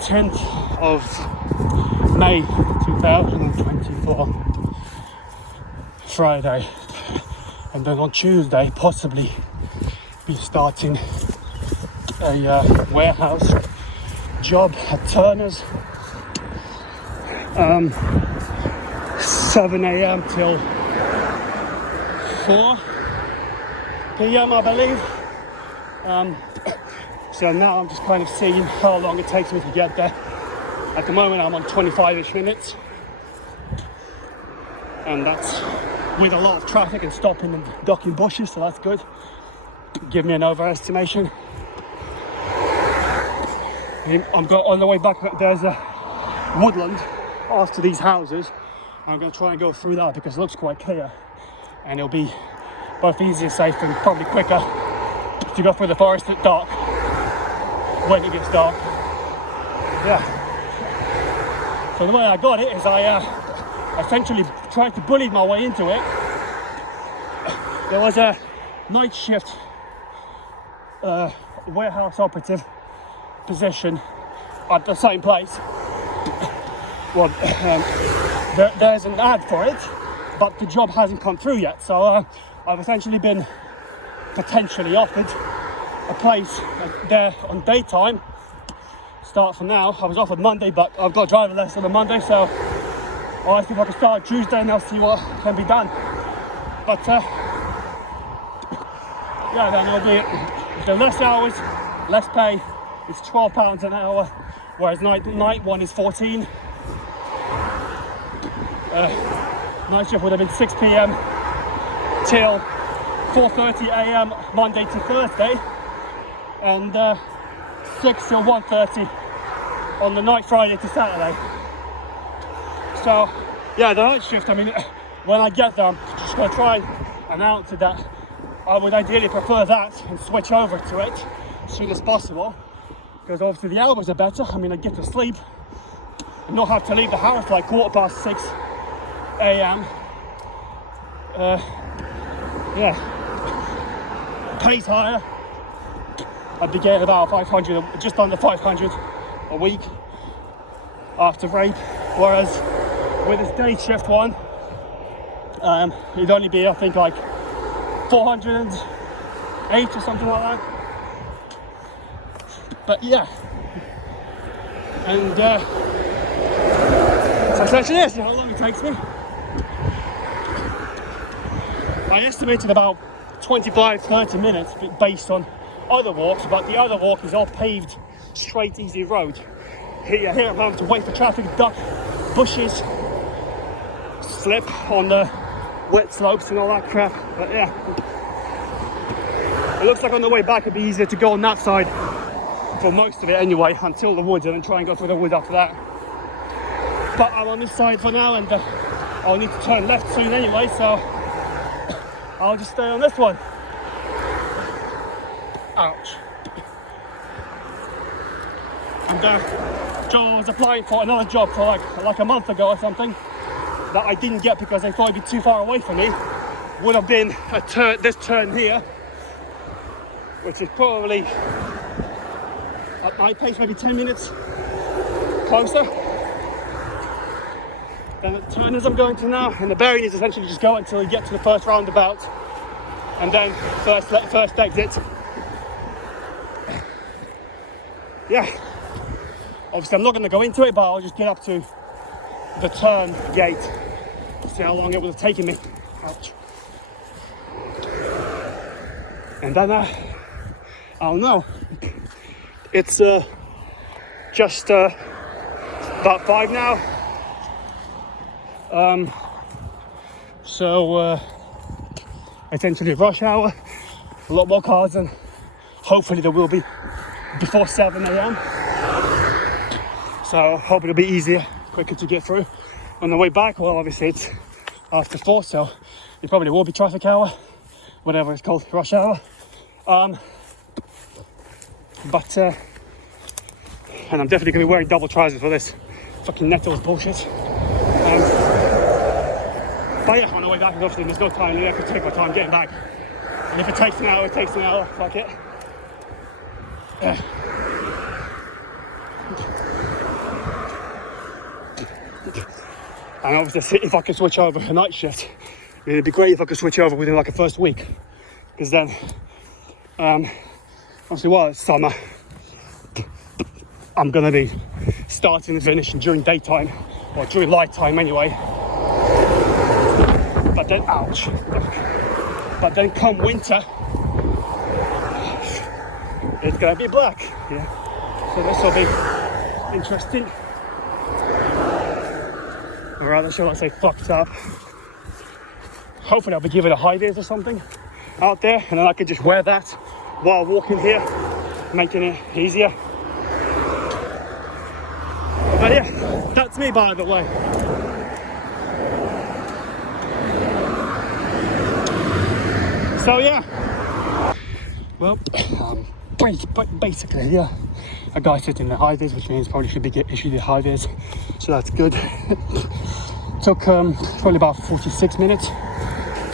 10th of May 2024, Friday, and then on Tuesday possibly be starting a warehouse job at Turner's, 7 a.m. till 4 p.m. I believe. So now I'm just kind of seeing how long it takes me to get there. At the moment I'm on 25-ish minutes, and that's with a lot of traffic and stopping and ducking bushes, so that's good. Give me an overestimation. I'm going on the way back. There's a woodland after these houses. I'm going to try and go through that because it looks quite clear, and it'll be both easier, safe, and probably quicker to go through the forest at dark when it gets dark. Yeah. So the way I got it is I essentially tried to bully my way into it. There was a night shift warehouse operative position at the same place. Well, there's an ad for it, but the job hasn't come through yet. So I've essentially been potentially offered a place there on daytime. Start from now. I was offered Monday, but I've got a driver lesson on Monday, so I'll ask if I can start Tuesday and I'll see what can be done. But yeah, then it'll be the less hours, less pay. It's £12 an hour, whereas night one is 14. Night shift would have been 6 p.m. till 4:30 a.m. Monday to Thursday, and 6 till 1:30 on the night Friday to Saturday. So yeah, the night shift, I mean, when I get there, I'm just going to try and announce it that I would ideally prefer that and switch over to it as soon as possible, because obviously the hours are better. I mean, I get to sleep and not have to leave the house like 6:15 a.m. Yeah, pays higher. I'd be getting about 500, just under 500 a week after rape, whereas with this day shift one, it'd only be, I think, like 408 or something like that. But yeah, and so essentially this is how long it takes me. I estimated about 25-30 minutes based on other walks, but the other walk is all paved, straight, easy road. Here I'm having to wait for traffic, duck bushes, slip on the wet slopes and all that crap. But yeah, it looks like on the way back it'd be easier to go on that side for most of it anyway, until the woods, and then try and go through the woods after that. But I'm on this side for now, and I'll need to turn left soon anyway, so I'll just stay on this one. Ouch. And Joe was applying for another job for like a month ago or something that I didn't get because they thought it'd be too far away from me. Would have been this turn here, which is probably at my pace maybe 10 minutes closer than the turn as I'm going to now. And the bearing is essentially just go until you get to the first roundabout, and then first exit. Yeah, obviously I'm not going to go into it, but I'll just get up to the turn gate, see how long it would have taken me. Ouch. And then I don't know, it's just about 5 now, so essentially rush hour, a lot more cars, and hopefully there will be before 7 a.m. So hope it'll be easier, quicker to get through. On the way back, well, obviously it's after 4, so it probably will be traffic hour, whatever it's called, rush hour. But and I'm definitely gonna be wearing double trousers for this fucking Nettles bullshit. But yeah, on the way back, obviously there's no time. I can take my time getting back, and if it takes an hour, it takes an hour. Fuck it. And obviously, if I could switch over a night shift, it'd be great if I could switch over within like a first week, because then, obviously, while it's summer, I'm gonna be starting and finishing during daytime, or during light time anyway. But then, ouch. But then come winter, it's gonna be black, yeah. So this will be interesting. Or rather, shall I say, fucked up. Hopefully I'll be given a high vis or something out there, and then I can just wear that while walking here, making it easier. But yeah, that's me, by the way. So yeah, well, basically, yeah, a guy sitting in the high vis, which means probably should be issued a high vis, so that's good. Took probably about 46 minutes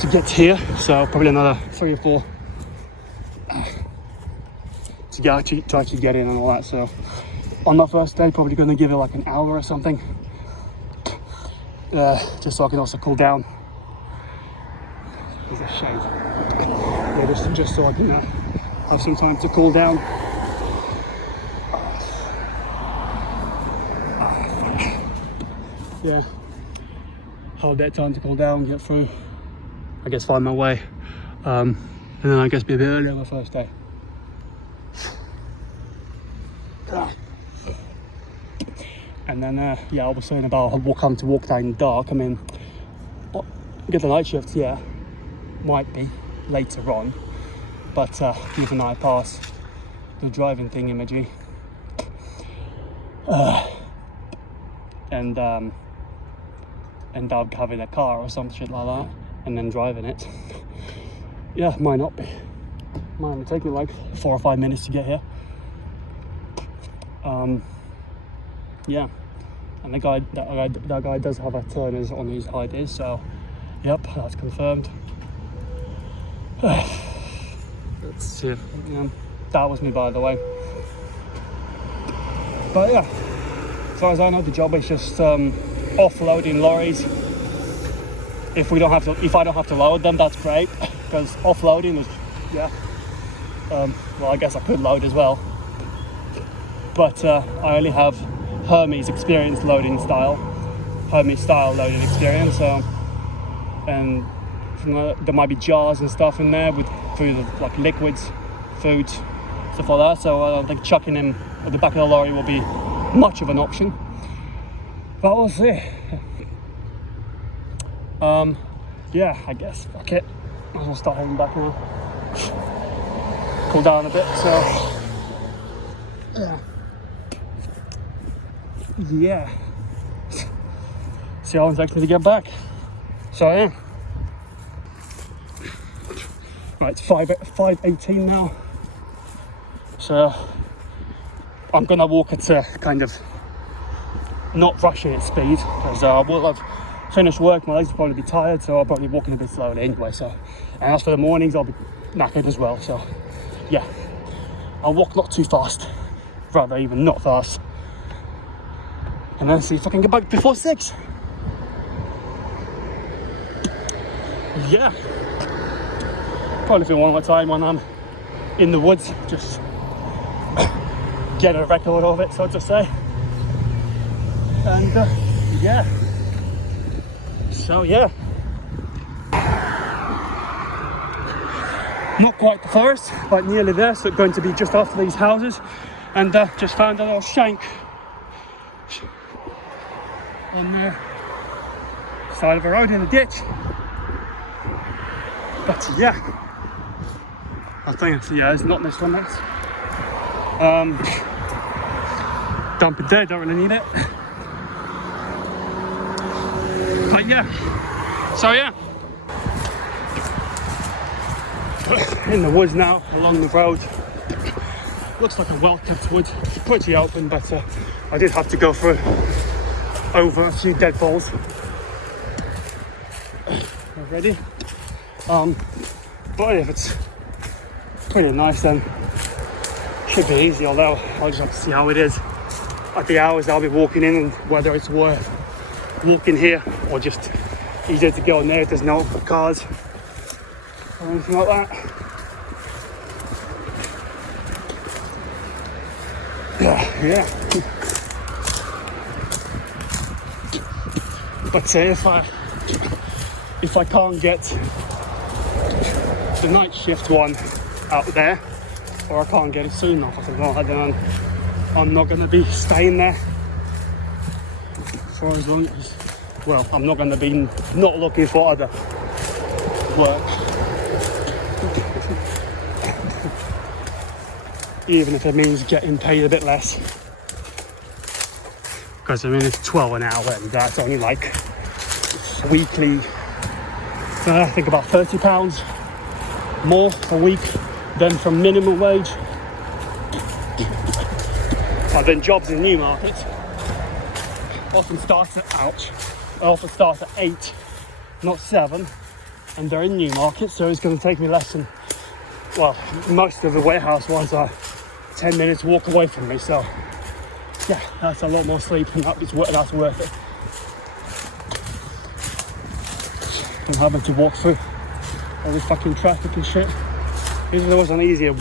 to get here, so probably another 3 or 4 to actually get in and all that. So on my first day, probably going to give it like an hour or something, just so I can also cool down. It's a shame. Yeah, just so I can have some time to cool down. Yeah, have a bit of time to cool down, get through, I guess find my way, and then I guess be a bit earlier on my first day. And then yeah, I was saying about having to walk down in the dark. I mean, get the night shifts, yeah, might be later on, but given I pass the driving thingamajig, and end up having a car or some shit like that, and then driving it, yeah, might not be. Might only take me like 4 or 5 minutes to get here. Yeah, and that guy does have a turners on his high vis, so yep, that's confirmed. That's it. Yeah, that was me, by the way. But yeah, as far as I know, the job is just offloading lorries. If I don't have to load them, that's great, because offloading is, yeah. Well, I guess I could load as well, but I only have Hermes experience loading style, Hermes style loading experience. So, and there might be jars and stuff in there with food, like liquids, food, stuff like that. So I don't think chucking him at the back of the lorry will be much of an option. But we'll see. Yeah, I guess fuck it. Might as well start heading back now. Cool down a bit. So yeah. See how long it takes me to get back. So yeah. Right, it's 5:18 now. So I'm gonna walk at kind of not rushing at speed, because I will have finished work. My legs will probably be tired, so I'll probably be walking a bit slowly anyway. So, and as for the mornings, I'll be knackered as well. So yeah, I'll walk not too fast, rather even not fast, and then see if I can get back before 6. Yeah, probably feel one more time when I'm in the woods, just get a record of it, so to say. And yeah, so yeah, not quite the forest, but nearly there. So going to be just after these houses, and just found a little shank on the side of a road in a ditch. But yeah, I think yeah, it's not this one. That's dump it there, don't really need it. But yeah, so yeah, in the woods now, along the road. Looks like a well-kept wood, pretty open, but I did have to go through over a few deadfalls already. But if it's pretty nice, then should be easy, although I'll just have to see how it is at the hours I'll be walking in and whether it's worth walk in here, or just easier to go in there if there's no cars or anything like that. Yeah. But if I can't get the night shift one out there, or I can't get it soon enough, I think, then I'm not going to be staying there for as long as, well, I'm not going to be not looking for other work. Even if it means getting paid a bit less. Because I mean, it's 12 an hour, and that's only like weekly, I think about £30 more a week than from minimum wage. And then jobs in Newmarket often start at 8, not 7, and they're in Newmarket, so it's going to take me less than, well, most of the warehouse ones are 10 minutes walk away from me, so yeah, that's a lot more sleep, and that's worth it. I'm having to walk through all this fucking traffic and shit. If there was an easier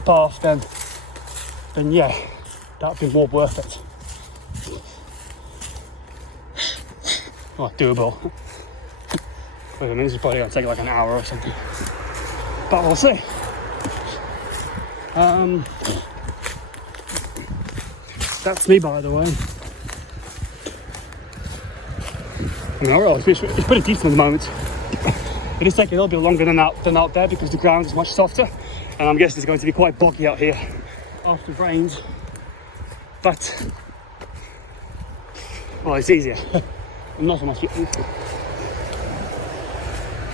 path, then yeah, that'd be more worth it. Oh, doable. Wait a minute, this is probably going to take like an hour or something, but we'll see. That's me, by the way. I mean, it's pretty decent at the moment. It is taking a little bit longer than out there because the ground is much softer, and I'm guessing it's going to be quite boggy out here after it rains. But well, it's easier. Not so much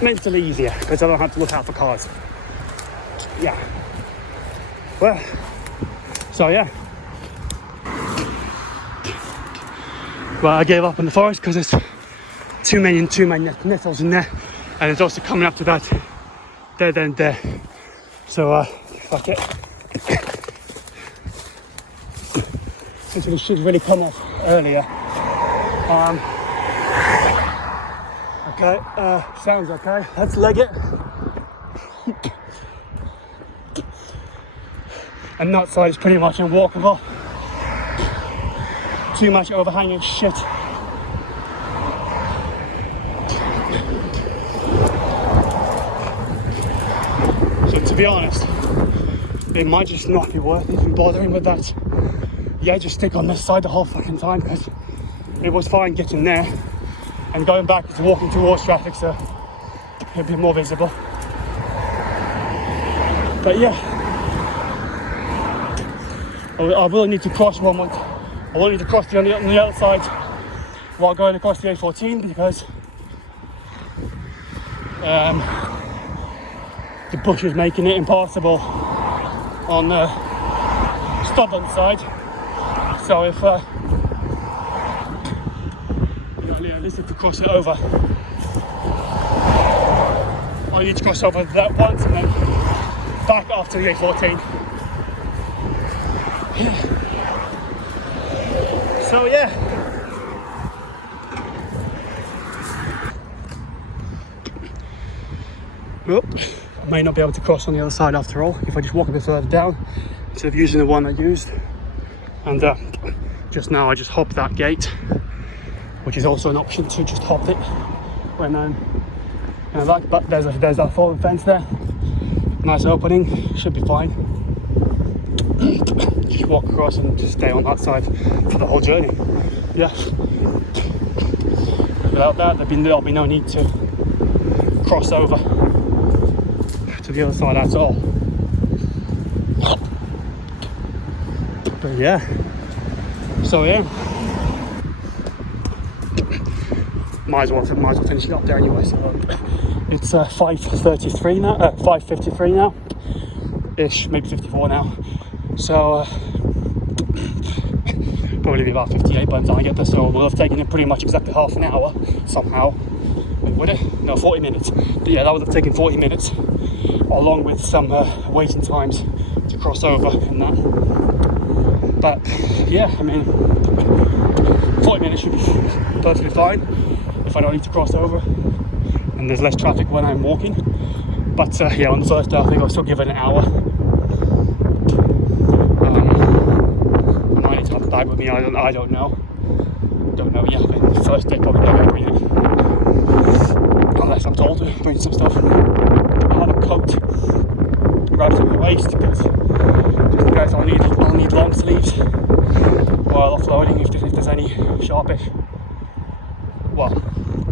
mentally easier because I don't have to look out for cars. Yeah. Well, so yeah. Well, I gave up on the forest because there's too many nettles in there, and it's also coming up to that dead end there. So fuck it. Actually, it should really come off earlier. Okay, sounds okay. Let's leg it. And that side is pretty much unwalkable. Too much overhanging shit. So to be honest, it might just not be worth even bothering with that. Yeah, just stick on this side the whole fucking time because it was fine getting there and going back to walking towards traffic, so it'd be more visible. But yeah, I will need to cross one more. I will need to cross on the other side while going across the A14 because the bush is making it impossible on the Studland side. So if at least to cross it over, I need to cross over that once and then back after the A14. So yeah. Well, I may not be able to cross on the other side after all if I just walk a bit further down instead of using the one I used. And just now I just hopped that gate, which is also an option to just hop it when but there's that fallen fence there. Nice opening, should be fine. Just walk across and just stay on that side for the whole journey. Yeah. Without that, there'll be no need to cross over to the other side at all. But yeah. So yeah. Might as well finish it up there anyway. So it's 5:33 now. 5:53 now. Ish, maybe 54 now. So probably be about 58 by the time I get there. So we'll have taken it pretty much exactly half an hour somehow. Would it? No, 40 minutes. But yeah, that would have taken 40 minutes, along with some waiting times to cross over and that. But yeah, I mean, 40 45 minutes should be perfectly fine if I don't need to cross over, and there's less traffic when I'm walking. But yeah, on the first day I think I'll still give it an hour. I might need to have a bag with me, I don't know. Yeah, but the first day probably not going to bring it, unless I'm told to bring some stuff. I have a coat wrapped in my waist, because just in case I'll need long sleeves while offloading if there's any sharpish, well,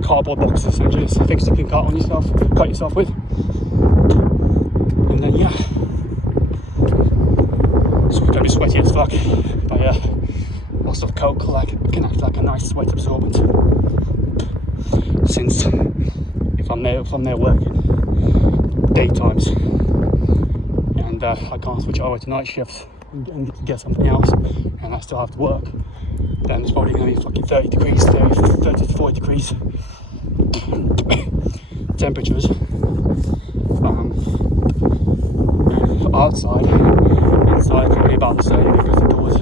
cardboard boxes essentially, things you can cut yourself with. And then yeah, so we're gonna be sweaty as fuck, but yeah, lots of coat can act like a nice sweat absorbent. Since if I'm there working daytimes and I can't switch over to night shifts and get something else, and I still have to work, then it's probably going to be fucking 30 to 40 degrees temperatures outside. Inside probably about the same, because the doors,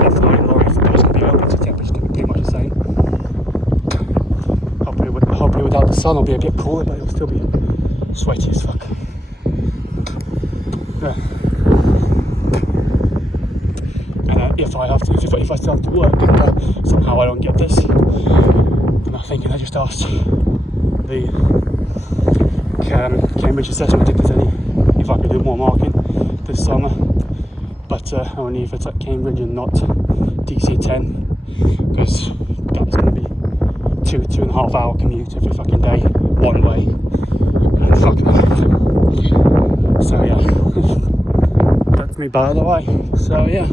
offloading lorries, the doors can be open, so temperatures can be pretty much the same. Hopefully without the sun it'll be a bit cooler, but it'll still be sweaty as fuck. Yeah. If I still have to work and somehow I don't get this, then I think I just asked the Cambridge assessment if I could do more marking this summer, but only if it's at Cambridge and not DC10, because that's going to be 2.5 hour commute every fucking day, one way, and fucking hell. So yeah, that's me by the way. So yeah.